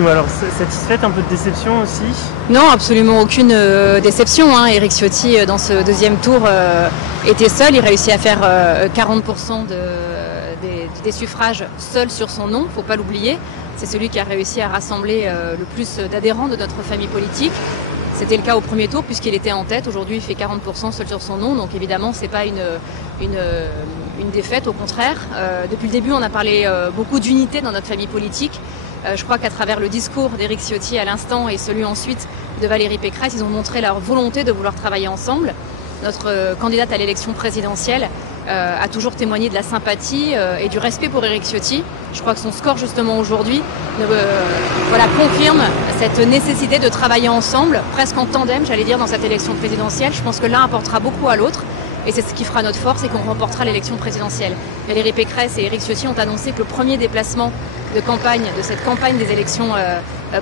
Dites-nous alors, satisfaite, un peu de déception aussi? Non, absolument aucune déception. Éric Ciotti, dans ce deuxième tour, était seul. Il réussit à faire 40% des suffrages seul sur son nom, il ne faut pas l'oublier. C'est celui qui a réussi à rassembler le plus d'adhérents de notre famille politique. C'était le cas au premier tour puisqu'il était en tête. Aujourd'hui, il fait 40% seul sur son nom. Donc évidemment, ce n'est pas une défaite, au contraire. Depuis le début, on a parlé beaucoup d'unité dans notre famille politique. Je crois qu'à travers le discours d'Éric Ciotti à l'instant et celui ensuite de Valérie Pécresse, ils ont montré leur volonté de vouloir travailler ensemble. Notre candidate à l'élection présidentielle a toujours témoigné de la sympathie et du respect pour Éric Ciotti. Je crois que son score justement aujourd'hui confirme cette nécessité de travailler ensemble, presque en tandem, j'allais dire, dans cette élection présidentielle. Je pense que l'un apportera beaucoup à l'autre. Et c'est ce qui fera notre force et qu'on remportera l'élection présidentielle. Valérie Pécresse et Éric Ciotti ont annoncé que le premier déplacement de cette campagne des élections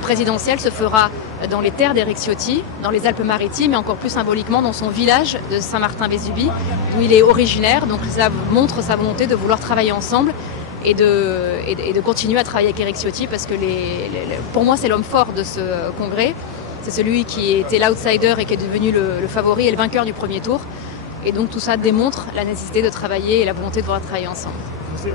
présidentielles se fera dans les terres d'Éric Ciotti, dans les Alpes-Maritimes et encore plus symboliquement dans son village de Saint-Martin-Vésubie, d'où il est originaire. Donc ça montre sa volonté de vouloir travailler ensemble et de continuer à travailler avec Éric Ciotti parce que pour moi c'est l'homme fort de ce congrès. C'est celui qui était l'outsider et qui est devenu le favori et le vainqueur du premier tour. Et donc tout ça démontre la nécessité de travailler et la volonté de pouvoir travailler ensemble.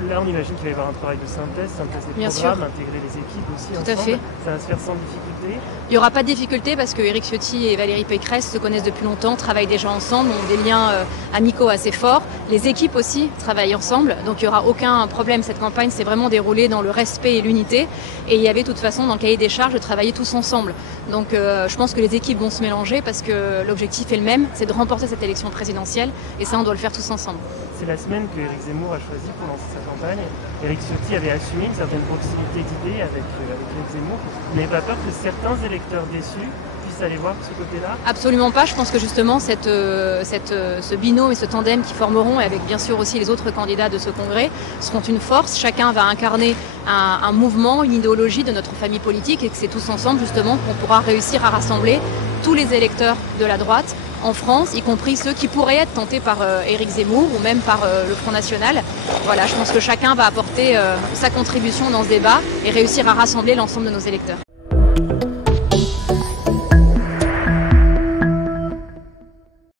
Là, on imagine qu'il va y avoir un travail de synthèse des Bien programmes, sûr. intégrer les équipes aussi Tout ensemble. à fait. Ça va se faire sans difficulté? Il n'y aura pas de difficulté parce que Éric Ciotti et Valérie Pécresse se connaissent depuis longtemps, travaillent déjà ensemble, ont des liens amicaux assez forts. Les équipes aussi travaillent ensemble, donc il n'y aura aucun problème. Cette campagne s'est vraiment déroulée dans le respect et l'unité. Et il y avait de toute façon dans le cahier des charges de travailler tous ensemble. Donc je pense que les équipes vont se mélanger parce que l'objectif est le même, c'est de remporter cette élection présidentielle. Et ça, on doit le faire tous ensemble. C'est la semaine que Éric Zemmour a choisi pour lancer sa campagne. Éric Ciotti avait assumé une certaine proximité d'idées avec Éric Zemmour. Vous n'avez pas peur que certains électeurs déçus puissent aller voir ce côté-là? Absolument pas. Je pense que justement ce binôme et ce tandem qui formeront, et avec bien sûr aussi les autres candidats de ce congrès, seront une force. Chacun va incarner un mouvement, une idéologie de notre famille politique et que c'est tous ensemble justement qu'on pourra réussir à rassembler tous les électeurs de la droite en France, y compris ceux qui pourraient être tentés par Éric Zemmour ou même par le Front National. Voilà, je pense que chacun va apporter sa contribution dans ce débat et réussir à rassembler l'ensemble de nos électeurs.